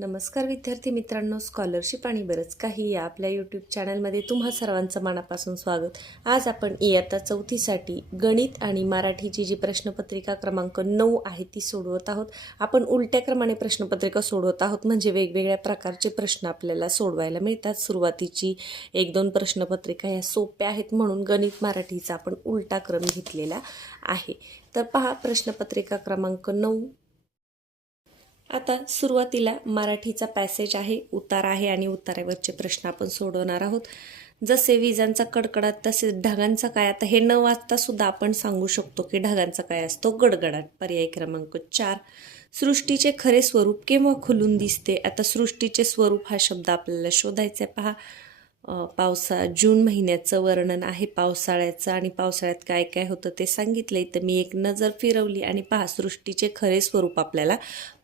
नमस्कार विद्यार्थी मित्रांनो, स्कॉलरशिप आणि बरंच काही या आपल्या यूट्यूब चॅनलमध्ये तुम्हा सर्वांचं मनापासून स्वागत. आज आपण इयत्ता चौथीसाठी गणित आणि मराठीची जी प्रश्नपत्रिका क्रमांक 9 आहे ती सोडवत आहोत. आपण उलट्या क्रमाने प्रश्नपत्रिका सोडवत आहोत, म्हणजे वेगवेगळ्या प्रकारचे प्रश्न आपल्याला सोडवायला मिळतात. सुरुवातीची 1-2 प्रश्नपत्रिका ह्या सोप्या आहेत म्हणून गणित मराठीचा आपण उलटा क्रम घेतलेला आहे. तर पहा प्रश्नपत्रिका क्रमांक 9. आता सुरुवातीला मराठीचा पॅसेज आहे, उतार आहे आणि उतारावरचे प्रश्न आपण सोडवणार आहोत. जसे विजांचा कडकडाट तसेच ढगांचा काय. आता हे न वाचता सुद्धा आपण सांगू शकतो की ढगांचा काय असतो, गडगडाट. पर्याय क्रमांक 4. सृष्टीचे खरे स्वरूप केव्हा खुलून दिसते. आता सृष्टीचे स्वरूप हा शब्द आपल्याला शोधायचा आहे. पहा, जून महिन्याचं वर्णन आहे पावसाळ्याचं आणि पावसाळ्यात काय काय होतं ते सांगितलंय. तर मी एक नजर फिरवली आणि पहा, सृष्टीचे खरे स्वरूप आपल्याला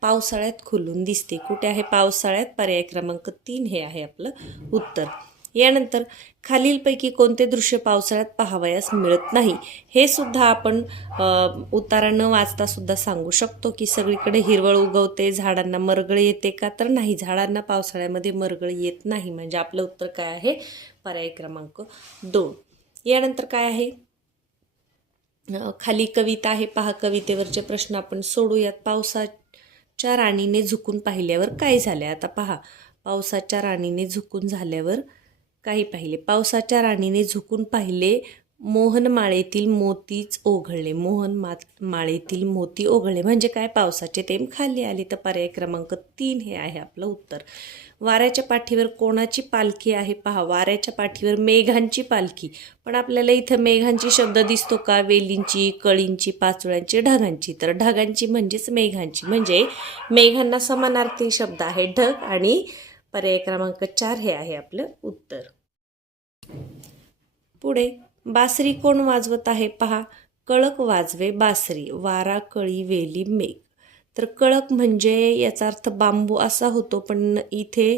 पावसाळ्यात खुलून दिसते. कुठे आहे? पावसाळ्यात. पर्याय क्रमांक 3 हे आहे आपलं उत्तर. यानंतर खालीलपैकी कोणते दृश्य पावसाळ्यात पाहावयास मिळत नाही. हे सुद्धा आपण उतारा न वाचता सुद्धा सांगू शकतो की सगळीकडे हिरवळ उगवते, झाडांना मरगळ येते का, तर नाही, झाडांना पावसाळ्यामध्ये मरगळ येत नाही. म्हणजे आपलं उत्तर काय आहे? पर्याय क्रमांक 2. यानंतर काय आहे? खाली कविता आहे, पहा कवितेवरचे प्रश्न आपण सोडूयात. पावसाच्या राणीने झुकून पाहिल्यावर काय झाले. आता पहा, पावसाच्या राणीने झुकून झाल्यावर काही पाहिले. पावसाच्या राणीने झुकून पाहिले, मोहन माळेतील मोतीच ओघळले. माळेतील मोती ओघळले म्हणजे काय? पावसाचे थेंब खाली आले. तर पर्याय क्रमांक 3 हे आहे आपलं उत्तर. वाऱ्याच्या पाठीवर कोणाची पालखी आहे. पहा, वाऱ्याच्या पाठीवर मेघांची पालखी. पण आपल्याला इथं मेघांची शब्द दिसतो का? वेलींची, कळींची, पाचोळ्यांची, ढगांची. तर ढगांची म्हणजेच मेघांची, म्हणजे मेघांना समानार्थी शब्द आहे ढग, आणि पर्याय क्रमांक 4 हे आहे आपलं उत्तर. पुढे, बासरी कोण वाजवत आहे. पहा, कळक वाजवे बासरी, वारा, कळी, वेली, मेघ. तर कळक म्हणजे याचा अर्थ बांबू असा होतो, पण इथे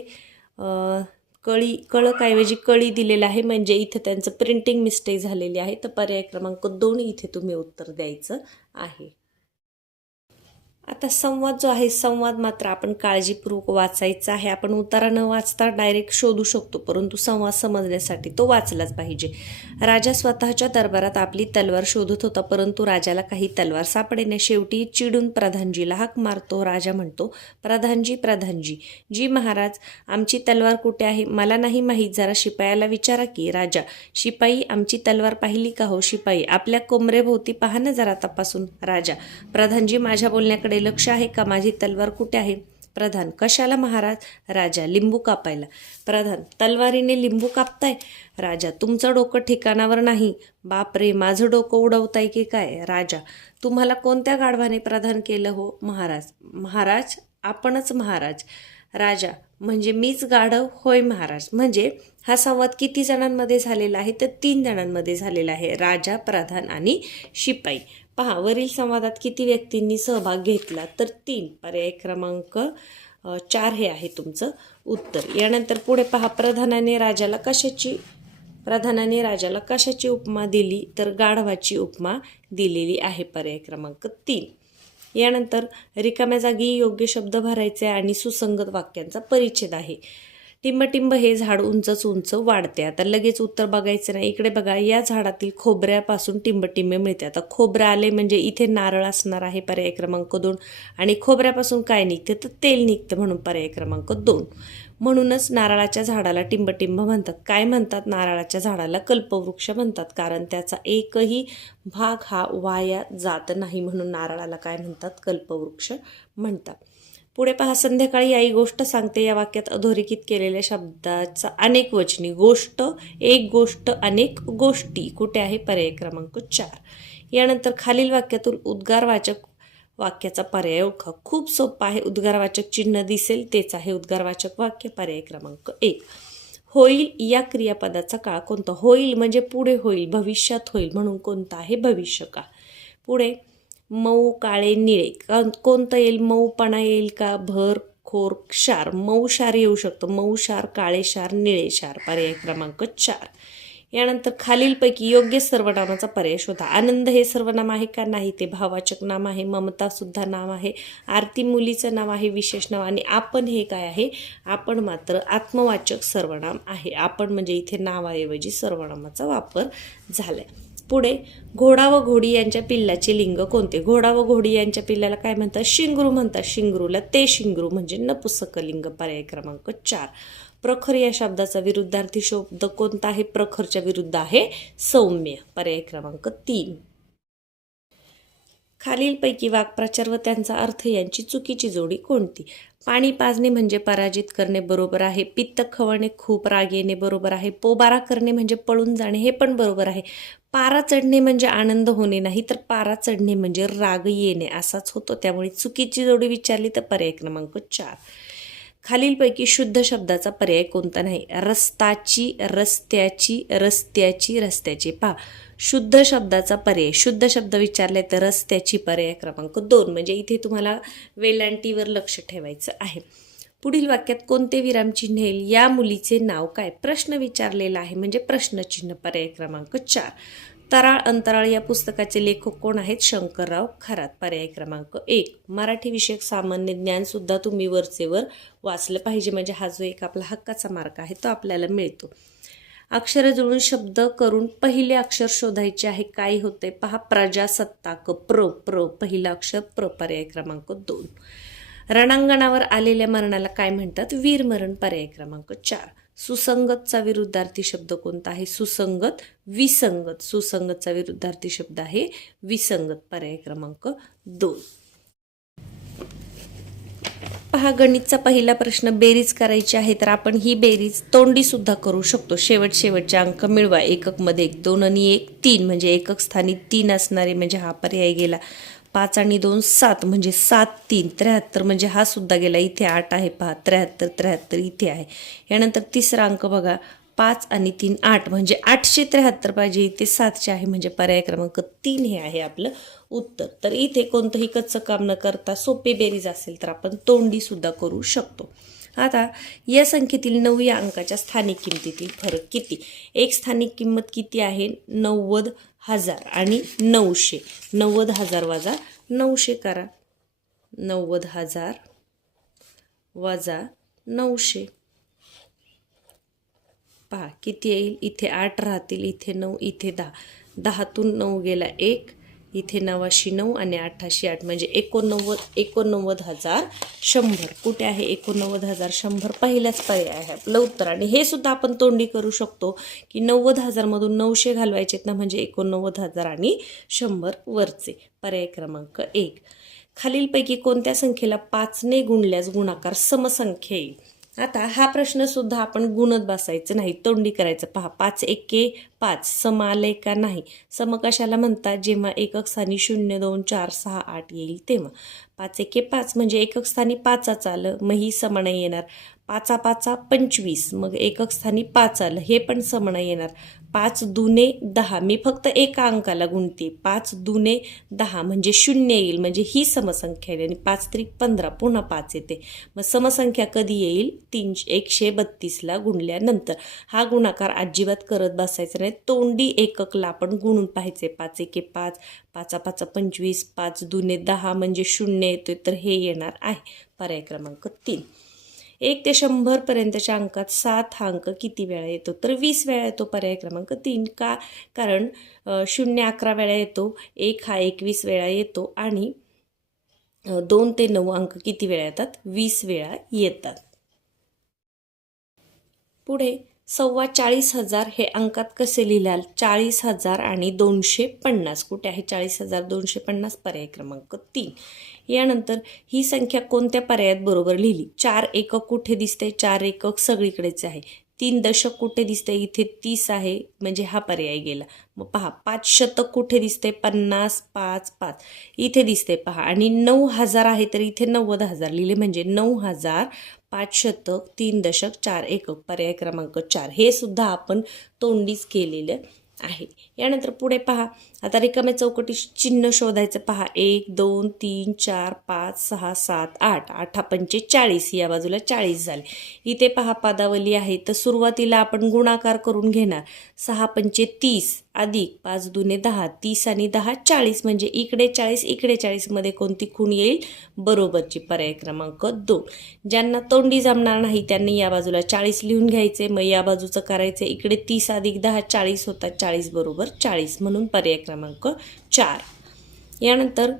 कळकऐवजी कळी दिलेला आहे, म्हणजे इथे त्यांचं प्रिंटिंग मिस्टेक झालेली आहे. तर पर्याय क्रमांक 2 इथे तुम्ही उत्तर द्यायचं आहे. आता संवाद जो आहे, संवाद मात्र आपण काळजीपूर्वक वाचायचा आहे. आपण उतारा न वाचता डायरेक्ट शोधू शकतो, परंतु संवाद समजण्यासाठी तो वाचलाच पाहिजे. राजा स्वतःच्या दरबारात आपली तलवार शोधत होता, परंतु राजाला काही तलवार सापडेना. शेवटी चिडून प्रधानजीला हाक मारतो. राजा म्हणतो, प्रधानजी, प्रधानजी. जी महाराज, आमची तलवार कुठे आहे? मला नाही माहीत, जरा शिपायाला विचारा की. राजा, शिपाई, आमची तलवार पाहिली का हो? शिपाई, आपल्या कोमरेभोवती पहा ना जरा तपासून. राजा, प्रधानजी, माझ्या बोलण्याकडे लक्ष आहे का? माझी तलवार कुठे आहे? प्रधान, कशाला महाराज? राजा, लिंबू कापायला. प्रधान, तलवारीने लिंबू कापताय? राजा, तुमचं डोकं ठिकाणावर नाही. बाप रे, माझं डोकं उडवताय की काय? राजा, तुम्हाला कोणत्या गाढवाने प्रधान केलं हो? महाराज, महाराज, आपणच महाराज. राजा, म्हणजे मीच गाढव? होय महाराज. म्हणजे हा संवाद किती जणांमध्ये झालेला आहे? तर 3 जणांमध्ये झालेला आहे, राजा, प्रधान आणि शिपाई. पहा, वरील संवादात किती व्यक्तींनी सहभाग घेतला? तर 3. पर्याय क्रमांक 4 हे आहे तुमचं उत्तर. यानंतर पुढे पहा, प्रधानाने राजाला कशाची उपमा दिली? तर गाढवाची उपमा दिलेली आहे. पर्याय क्रमांक 3. यानंतर रिकाम्या जागी योग्य शब्द भरायचे आणि सुसंगत वाक्यांचा परिच्छेद आहे. टिंबटिंब हे झाड उंचच उंच वाढते. आता लगेच उत्तर बघायचं नाही. इकडे बघा, या झाडातील खोबऱ्यापासून टिंबटिंबे मिळते. आता खोबरं आले म्हणजे इथे नारळ असणार आहे. पर्याय क्रमांक 2. आणि खोबऱ्यापासून काय निघते? तर तेल निघतं, म्हणून पर्याय क्रमांक 2. म्हणूनच नारळाच्या झाडाला टिंबटिंब म्हणतात. काय म्हणतात? नारळाच्या झाडाला कल्पवृक्ष म्हणतात, कारण त्याचा एकही भाग हा वाया जात नाही, म्हणून नारळाला काय म्हणतात? कल्पवृक्ष म्हणतात. पुढे पहा, संध्याकाळी आई गोष्ट सांगते. या वाक्यात अधोरेखित केलेल्या शब्दाचा अनेक वचनी. गोष्ट, एक गोष्ट, अनेक गोष्टी. कुठे आहे? पर्याय क्रमांक 4. यानंतर खालील वाक्यातून उद्गारवाचक वाक्याचा पर्याय ओळखा. खूप सोपं आहे. उद्गारवाचक चिन्ह दिसेल तेच आहे उद्गारवाचक वाक्य. पर्याय क्रमांक 1. होईल या क्रियापदाचा काळ कोणता? होईल म्हणजे पुढे होईल, भविष्यात होईल, म्हणून कोणता आहे? भविष्यकाळ. पुढे, मऊ, काळे, निळे. कोणतं येईल? मऊपणा येईल का? भर, खोर, क्षार. मऊ क्षार येऊ शकतं. मऊ क्षार, काळे क्षार, निळे क्षार. पर्याय क्रमांक 4. यानंतर खालीलपैकी योग्य सर्वनामाचा पर्याय शोधा. आनंद हे सर्वनाम आहे का? नाही. ते भाववाचक नाम आहे. ममता सुद्धा नाम आहे. आरती मुलीचं नाव आहे, विशेष नाव. आणि आपण हे काय आहे? आपण मात्र आत्मवाचक सर्वनाम आहे. आपण म्हणजे इथे नावाऐवजी सर्वनामाचा वापर झालाय. पुढे घोडा व घोडी यांच्या पिल्लाचे लिंग कोणते? घोडा व घोडी यांच्या पिल्लाला काय म्हणतात? शिंगरू म्हणतात. शिंगरूला ते शिंगरू म्हणजे नपुसकलिंग. पर्याय क्रमांक 4. प्रखर या शब्दाचा विरुद्धार्थी शब्द कोणता आहे? प्रखरच्या विरुद्ध आहे सौम्य. पर्याय क्रमांक 3. खालीलपैकी वाक्प्रचार व त्यांचा अर्थ यांची चुकीची जोडी कोणती? पाणी पाजणे म्हणजे पराजित करणे, बरोबर आहे. पित्त खवळणे, खूप राग येणे, बरोबर आहे. पोबारा करणे म्हणजे पळून जाणे, हे पण बरोबर आहे. पारा चढणे म्हणजे आनंद होणे नाही, तर पारा चढणे म्हणजे राग येणे असाच होतो. त्यामुळे चुकीची जोडी विचारली तर पर्याय क्रमांक 4. खालीलपैकी शुद्ध शब्दाचा पर्याय कोणता नाही? रस्ताची, रस्त्याची, रस्त्याची, रस्त्याची. पहा, शुद्ध शब्दाचा पर्याय, शुद्ध शब्द विचारले तर रस्त्याची. पर्याय क्रमांक 2. म्हणजे इथे तुम्हाला वेलांटीवर लक्ष ठेवायचं आहे. पुढील वाक्यात कोणते विरामचिन्ह येईल? या मुलीचे नाव काय? प्रश्न विचारलेला आहे म्हणजे प्रश्नचिन्ह. पर्याय क्रमांक 4. तराळ अंतराळ या पुस्तकाचे लेखक कोण आहेत? शंकरराव खरात. पर्याय क्रमांक 1. मराठी विषयक सामान्य ज्ञान सुद्धा तुम्ही वरचेवर वाचलं पाहिजे, म्हणजे हा जो एक आपला हक्काचा मार्क आहे तो आपल्याला मिळतो. अक्षर जुळून शब्द करून पहिले अक्षर शोधायचे आहे. काय होते? पहा, प्रजासत्ताक. प्र पहिलं अक्षर प्र. पर्याय क्रमांक 2. रणांगणावर आलेल्या मरणाला काय म्हणतात? वीरमरण. पर्याय क्रमांक 4. सुसंगतचा विरुद्धार्थी शब्द कोणता आहे? सुसंगत, विसंगत. सुसंगतचा विरुद्धार्थी शब्द आहे विसंगत. पर्याय क्रमांक 2. पहा, गणितचा पहिला प्रश्न बेरीज करायची आहे, तर आपण ही बेरीज तोंडी सुद्धा करू शकतो. शेवटचे अंक मिळवा. एकक मध्ये 1, 2 आणि 1 3 म्हणजे एकक स्थानी 3 असणारे म्हणजे हा पर्याय गेला. 5 आणि 2 7 म्हणजे 7 3 73 म्हणजे हा सुद्धा गेला. इथे 8 आहे. पहा, 73 इथे आहे. यानंतर तिसरा अंक बघा, 5 आणि 3 8 म्हणजे 873 पाहिजे. इथे 700 आहे म्हणजे पर्याय क्रमांक 3 हे आहे आपलं उत्तर. तर इथे कोणतंही कच्चं काम न करता सोपे बेरीज असेल तर आपण तोंडी सुद्धा करू शकतो. आता या संख्येतील 9 या अंकाच्या स्थानिक किमतीतील फरक किती? एक स्थानिक किंमत किती आहे? 90,000 आणि 900. 90,000 वजा 900 करा. 90,000 वजा 900. पहा किती येईल? इथे 8 राहतील, इथे 9, इथे 10. 10तून 9 गेला 1, इथे 89 9 आणि 88 8 म्हणजे 89,100. कुठे आहे 89,100? पहिलाच पर्याय आहे आपलं उत्तर. आणि हे सुद्धा आपण तोंडी करू शकतो की 90,000 मधून 900 घालवायचेत ना, म्हणजे 89,000 आणि 100 वरचे. पर्याय क्रमांक 1. खालीलपैकी कोणत्या संख्येला 5 ने गुणल्यास गुणाकार समसंख्या येईल? आता हा प्रश्न सुद्धा आपण गुणत बसायचं नाही, तोंडी करायचं. पहा, 5 एके 5 सम आले का नाही? सम कशाला म्हणतात? जेव्हा एकक स्थानी 0 2 4 6 8 येईल तेव्हा. 5 एके 5 म्हणजे एकक स्थानी 5च आलं, मग ही सम नाही येणार. 5 5 25 मग एकक स्थानी 5 आलं, हे पण सम नाही येणार. 5 दुने 10 मी फक्त एका अंकाला गुणते. 5 दुने 10 म्हणजे 0 येईल, म्हणजे ही समसंख्या येईल. आणि 5 त्रिक 15 पुन्हा 5 येते. मग समसंख्या कधी येईल? 132ला गुणल्यानंतर. हा गुणाकार अजिबात करत बसायचा नाही, तोंडी एककला आपण गुणून पाहायचे. 5 एके 5 5 5 25 5 दुने 10 म्हणजे 0 येतोय, तर हे येणार आहे. पर्याय क्रमांक 3. 1 ते 100 पर्यंतच्या अंकात 7 हा अंक किती वेळा येतो? तर 20 वेळा येतो. पर्याय क्रमांक 3. का? कारण 0 11 वेळा येतो, 1 हा 21 वेळा येतो आणि 2 ते 9 अंक किती वेळा येतात? 20 वेळा येतात. पुढे 40,000 हे अंकात कसे लिहिलाल? 40,000 आणि 250. कुठे आहे 40,000 250? पर्याय क्रमांक 3. यानंतर ही संख्या कोणत्या पर्यायात बरोबर लिहिली? 4 एकक कुठे दिसते? 4 एकक सगळीकडेच आहे. 3 दशक कुठे दिसते? इथे 30 आहे, म्हणजे हा पर्याय गेला. मग पहा, 5 शतक कुठे दिसते? 50 5 5 इथे दिसते. पहा, आणि 9,000 आहे तर इथे 90,000 लिहिले, म्हणजे 9,000 5 शतक 3 दशक 4 एकक. पर्याय क्रमांक 4 हे सुद्धा आपण तोंडीच केलेलं आहे. यानंतर पुढे पहा, आता रिकाम्या चौकटी चिन्ह शोधायचं. पहा 1 2 3 4 5 6 7 8 8 पंचे 40, या बाजूला 40 झाले. इथे पहा पदावली आहे, तर सुरुवातीला आपण गुणाकार करून घेणार. 6 पंचे 30 अधिक 5 दुने 10, 30 आणि 10 40, म्हणजे इकडे 40 इकडे 40 मध्ये कोणती खूण येईल? बरोबरची. पर्याय क्रमांक 2. ज्यांना तोंडी जमणार नाही त्यांनी या बाजूला 40 लिहून घ्यायचे, मग या बाजूचं करायचे. इकडे 30 अधिक 10 40 होतात, 40 बरोबर 40, म्हणून पर्याय क्रमांक 4. यानंतर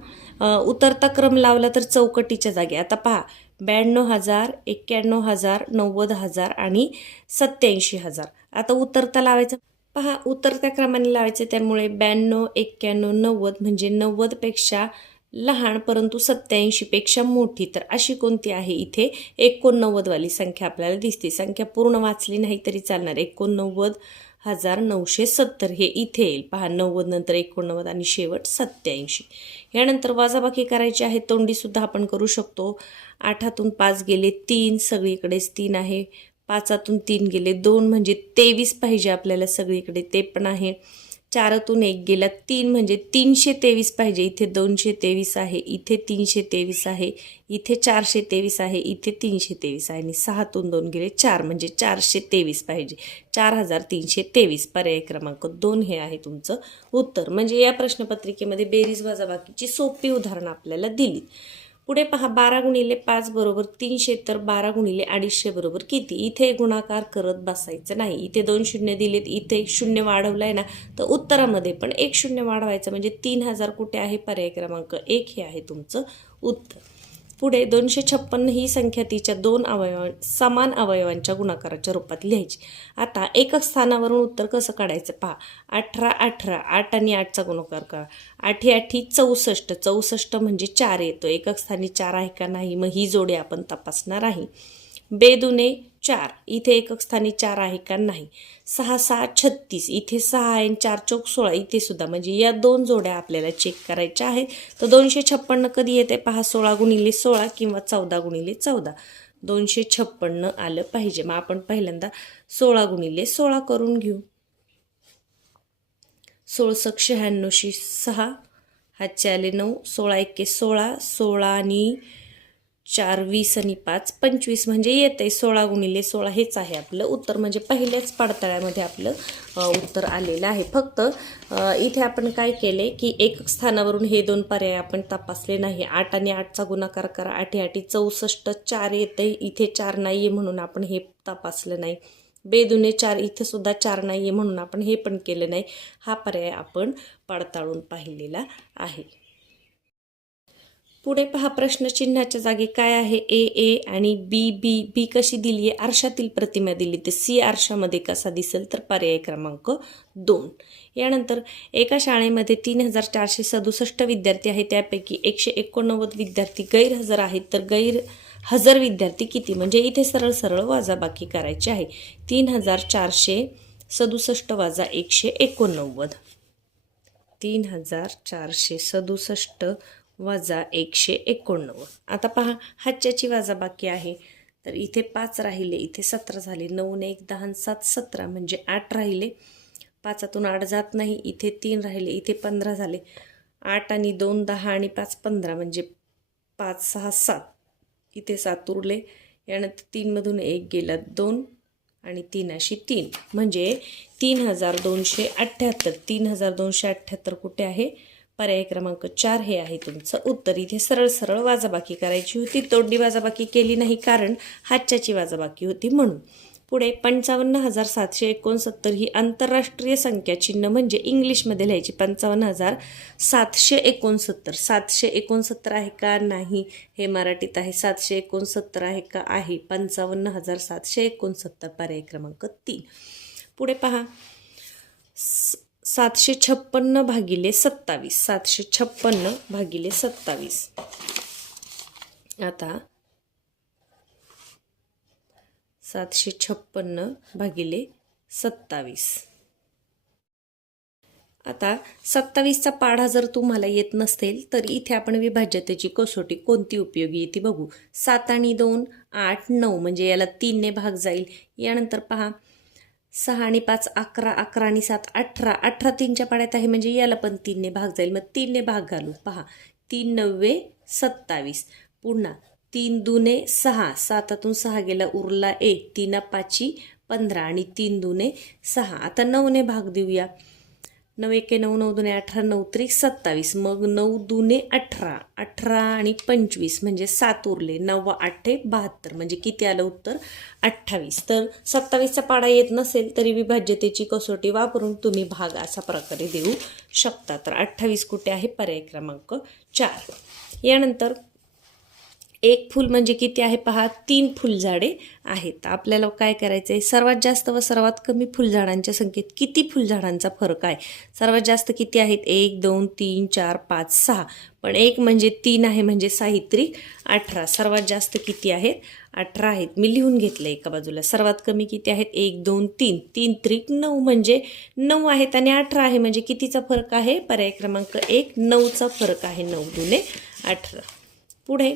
उतरता क्रम लावला तर चौकटीच्या जागी. आता पहा 92,000, 91,000, 90,000 आणि 87,000. आता उतरता लावायचं. पहा उतरत्या क्रमाने लावायचे, त्यामुळे 92, 91, 90 म्हणजे 90 पेक्षा लहान परंतु 87 पेक्षा मोठी. तर अशी कोणती आहे? इथे 89 वाली संख्या आपल्याला दिसते. संख्या पूर्ण वाचली नाही तरी चालणार. 89,970 हे इथे येईल. पहा 90 नंतर 89 आणि शेवट 87. यानंतर वजाबाकी करायची आहे. तोंडी सुद्धा आपण करू शकतो. 8तून 5 गेले 3, सगळीकडेच 3 आहे. 5तून 3 गेले 2, म्हणजे 23 पाहिजे आपल्याला सगळीकडे, ते पण आहे. 4तून 1 गेला 3, म्हणजे 323 पाहिजे. इथे 223 आहे, इथे 323 आहे, इथे 423 आहे, इथे 323 आहे. आणि 6तून 2 गेले 4, म्हणजे 423 पाहिजे. 4,323. पर्याय क्रमांक 2 हे आहे तुमचं उत्तर. म्हणजे या प्रश्नपत्रिकेमध्ये बेरीज वजाबाकीची सोपी उदाहरणं आपल्याला दिली. पुढे पहा 12 गुणिले 5 बरोबर 300, तर 12 गुणिले 250 बरोबर किती? इथे गुणाकार करत बसायचं नाही. इथे 2 शून्य दिलेत, इथे 1 शून्य वाढवलाय ना, तर उत्तरामध्ये पण 1 शून्य वाढवायचं, म्हणजे 3000 कुठे आहे? पर्याय क्रमांक 1 हे आहे तुमचं उत्तर. पुढे 256 ही संख्या तिच्या समान अवयवांच्या गुणाकाराच्या रूपात लिहायची. आता एकक स्थानावरून उत्तर कसं काढायचं? पहा 18 18, 8 आणि 8चा गुणाकार करा. 8 8 64, 64 म्हणजे 4 येतो. एकक स्थानी 4 आहे का नाही, मग ही जोडी आपण तपासणार आहे. बेदुने 4, इथे एकक स्थानी 4 आहे का नाही. 6 6 36, इथे 6 आहे, 4 चौक 16, इथे सुद्धा, म्हणजे या 2 जोड्या आपल्याला चेक करायच्या आहेत. तर 256 कधी येते? पहा 16 गुणिले 16 किंवा 14 गुणिले 14. 256 आलं पाहिजे. मग आपण पहिल्यांदा 16 गुणिले 16 करून घेऊ. 16 96 6, हातचे आले 9, 16 1 16, 16 आणि 4 20 आणि 5 25, म्हणजे येते 16 गुणिले 16. हेच आहे आपलं उत्तर. म्हणजे पहिल्याच पडताळ्यामध्ये आपलं उत्तर आलेलं आहे. फक्त इथे आपण काय केले की एकक स्थानावरून हे 2 पर्याय आपण तपासले नाही. 8 आणि 8चा गुणाकार करा. 8 8 64, 4 येते, इथे 4 नाही आहे म्हणून आपण हे तपासलं नाही. बेदुने 4, इथे सुद्धा 4 नाही आहे म्हणून आपण हे पण केलं नाही. हा पर्याय आपण पडताळून पाहिलेला आहे. पुढे पहा प्रश्नचिन्हाच्या जागी काय आहे? ए ए आणि बी बी. बी कशी दिली आहे? आरशातील प्रतिमा दिली, तर सी आरशामध्ये कसा दिसेल? तर पर्याय क्रमांक 2. यानंतर एका शाळेमध्ये 3467 विद्यार्थी आहेत, त्यापैकी 189 विद्यार्थी गैरहजर आहेत, तर गैरहजर विद्यार्थी किती? म्हणजे इथे सरळ सरळ वजाबाकी करायची आहे. 3467 वजा 189, 3467 वजा 189. आता पहा हातच्याची वजाबाकी आहे, तर इथे 5 राहिले, इथे 17 झाले. 9 ने 1 10 7 17, म्हणजे 8 राहिले. 5तून 8 जात नाही, इथे 3 राहिले, इथे 15 झाले. 8 आणि 2 10 आणि 5 15, म्हणजे 5 6 7, इथे 7 उरले. यानंतर 3 मधून 1 गेला 2 आणि 3 अशी 3, म्हणजे 3278. 3278 कुठे आहे? पर्याय क्रमांक 4 हे आहे तुमचं उत्तर. इथे सरळ सरळ वजाबाकी करायची होती, तोंडी वजाबाकी केली नाही कारण हातच्याची वजाबाकी होती म्हणून. पुढे 55,769 ही आंतरराष्ट्रीय संख्या चिन्ह म्हणजे इंग्लिशमध्ये लिहायची. 55,769. 769 आहे का? नाही. हे मराठीत आहे. 769 आहे का? आहे. 55,769. पर्याय क्रमांक 3. पुढे पहा 756 भागिले 27. 756 भागिले 27. आता 756 भागिले 27. आता 27चा पाढा जर तुम्हाला येत नसेल तर इथे आपण विभाज्यतेची कसोटी कोणती उपयोगी येते बघू. 7 आणि 2 8 9, म्हणजे याला 3 ने भाग जाईल. यानंतर पहा 6 आणि 5 11, 11 आणि 7 18, 18 3च्या पाड्यात आहे म्हणजे याला पण 3ने भाग जाईल. मग 3ने भाग घालू. पहा 3 9 27. पुन्हा 3 दुने 6, 7तून 6 गेला उरला 1, 3 5 15 आणि 3 दुने 6. आता 9ने भाग देऊया. 9 1 9 9 दुने 18, 9 3 27. मग 9 दुने 18, 18 आणि 25 म्हणजे 7 उरले. 9 8 72 म्हणजे किती आलं उत्तर 28. तर 27चा पाडा येत नसेल तरी विभाज्यतेची कसोटी वापरून तुम्ही भाग अशा प्रकारे देऊ शकता. तर 28 कुठे आहे? पर्याय क्रमांक 4. यानंतर एक फूल म्हणजे किती आहे? पहा 3 फुलझाडे आहेत. आपल्याला काय करायचं आहे? सर्वात जास्त व सर्वात कमी फुलझाडांच्या संख्येत किती फुलझाडांचा फरक आहे? सर्वात जास्त किती आहेत? 1 2 3 4 5 6. पण 1 म्हणजे 3 आहे म्हणजे साहित्रिक 18. सर्वात जास्त किती आहेत? 18 आहेत. मी लिहून घेतलं एका बाजूला. सर्वात कमी किती आहेत? 1 2 3 3 त्रिक 9 म्हणजे 9 आहेत आणि 18 आहे म्हणजे कितीचा फरक आहे? पर्याय क्रमांक 1 9चा फरक आहे. 9 दुने 18. पुढे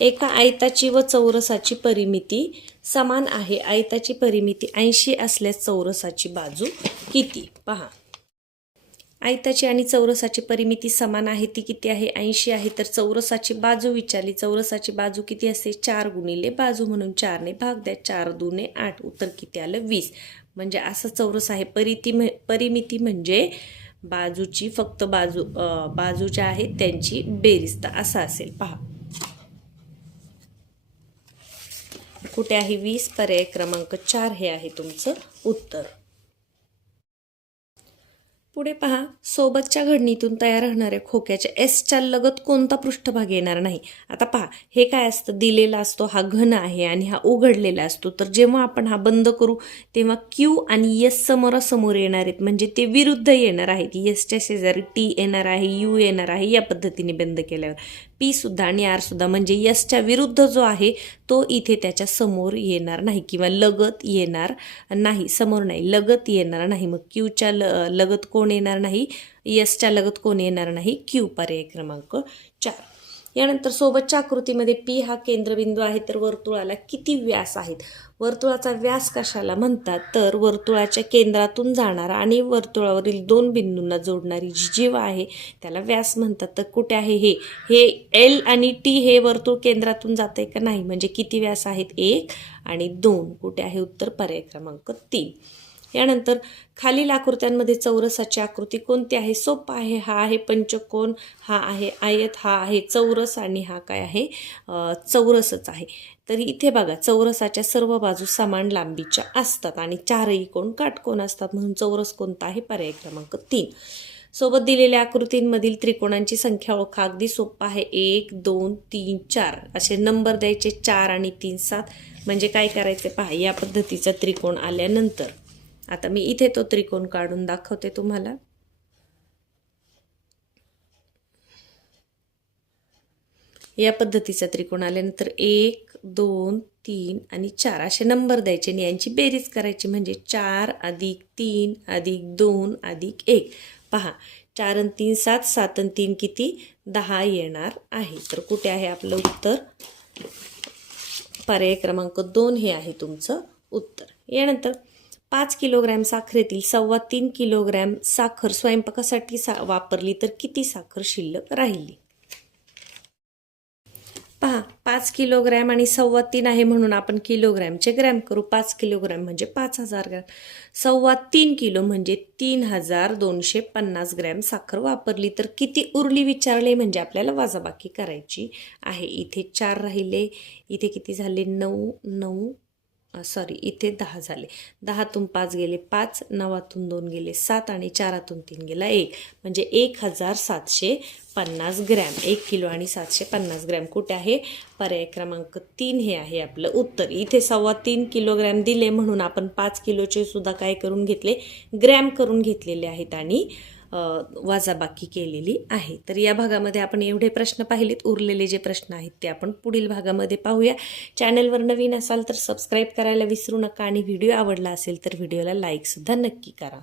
एका आयताची व चौरसाची परिमिती समान आहे. आयताची परिमिती 80 असल्यास चौरसाची बाजू किती? पहा आयताची आणि चौरसाची परिमिती समान आहे. ती किती आहे? 80 आहे. तर चौरसाची बाजू विचारली. चौरसाची बाजू किती असते? 4 गुणिले बाजू म्हणून 4ने भाग द्या. 4 दुने 8. उत्तर किती आलं? 20. म्हणजे असं चौरस आहे. परिमिती म्हणजे बाजूची फक्त बाजू ज्या आहेत त्यांची बेरीज. तर असं असेल. पहा कुठे आहे? 20. पर्याय क्रमांक 4 हे आहे तुमचं उत्तर. पुढे पहा सोबतच्या घडणीतून तयार होणाऱ्या खोक्याच्या एसच्या लगत कोणता पृष्ठभाग येणार नाही. आता पहा हे काय असतं? दिलेला असतो, हा घन आहे आणि हा उघडलेला असतो. तर जेव्हा आपण हा बंद करू तेव्हा क्यू आणि एस समोरासमोर येणार आहेत म्हणजे ते विरुद्ध येणार आहेत. एसच्या शेजारी टी येणार आहे, यू येणार आहे. या पद्धतीने बंद केल्यावर पी सुद्धा आणि आर सुद्धा म्हणजे एसच्या विरुद्ध जो आहे तो इथे त्याच्या समोर येणार नाही किंवा लगत येणार नाही. समोर नाही, लगत येणार नाही. मग क्यूच्या लगत कोण येणार नाही? एसच्या लगत कोण येणार नाही? क्यू. पर्याय क्रमांक 4. यानंतर सोबतच्या आकृतीमध्ये पी हा केंद्रबिंदू आहे. तर वर्तुळाला किती व्यास आहेत? वर्तुळाचा व्यास कशाला म्हणतात? तर वर्तुळाच्या केंद्रातून जाणारा आणि वर्तुळावरील 2 बिंदूंना जोडणारी जी जीवा आहे त्याला व्यास म्हणतात. तर कुठे आहे हे एल आणि टी हे वर्तुळ केंद्रातून जाते का? नाही. म्हणजे किती व्यास आहेत? 1 आणि 2. कुठे आहे उत्तर? पर्याय क्रमांक 3. यानंतर खालील आकृत्यांमध्ये चौरसाची आकृती कोणती आहे? सोपा आहे. हा आहे पंचकोन, हा आहे आयत, हा आहे चौरस आणि हा काय आहे? चौरसच आहे. तर इथे बघा चौरसाच्या सर्व बाजू समान लांबीच्या असतात आणि 4ही कोण काटकोन असतात म्हणून चौरस कोणता आहे? पर्याय क्रमांक 3. सोबत दिलेल्या आकृतींमधील त्रिकोणांची संख्या ओळखा. अगदी सोपा आहे. 1 2 3 4 असे नंबर द्यायचे. 4 आणि 3 7. म्हणजे काय करायचे? पहा या पद्धतीचा त्रिकोण आल्यानंतर आता मी इथे तो त्रिकोण काढून दाखवते तुम्हाला. या पद्धतीचा त्रिकोण आल्यानंतर 1 2 3 आणि 4 असे नंबर द्यायचे आणि यांची बेरीज करायची म्हणजे 4 अधिक 3 अधिक 2 अधिक 1. पहा 4 आणि 3 7, 7 आणि 3 किती? 10 येणार आहे. तर कुठे आहे आपलं उत्तर? पर्याय क्रमांक 2 हे आहे तुमचं उत्तर. यानंतर 5 किलोग्रॅम साखरेतील 3.25 किलोग्रॅम साखर स्वयंपाकासाठी वापरली तर किती साखर शिल्लक राहिली? पहा 5 किलोग्रॅम आणि 3.25 आहे म्हणून आपण किलोग्रॅमचे ग्रॅम करू. 5 किलोग्रॅम म्हणजे 5000 ग्रॅम. 3.25 किलो म्हणजे 3250 ग्रॅम साखर वापरली तर किती उरली विचारले म्हणजे आपल्याला वजाबाकी करायची आहे. इथे 4 राहिले, इथे किती झाले? 9 इथे 10 झाले. 10तून 5 गेले 5, 9तून 2 गेले 7 आणि 4तून 3 गेला 1 म्हणजे 1750 ग्रॅम. 1 किलो आणि 750 ग्रॅम कुठे आहे? पर्याय क्रमांक 3 हे आहे आपलं उत्तर. इथे 3.25 किलोग्रॅम दिले म्हणून आपण 5 किलोचे सुद्धा काय करून घेतले? ग्रॅम करून घेतलेले आहेत आणि वजाबाकी केलेली आहे. तर या भागामध्ये आपण एवढे प्रश्न पाहिलेत. उरलेले जे प्रश्न आहेत ते आपण पुढील भागामध्ये पाहूया. चॅनलवर नवीन असाल तर सबस्क्राईब करायला विसरू नका आणि व्हिडिओ आवडला असेल तर व्हिडिओला लाईक सुद्धा नक्की करा.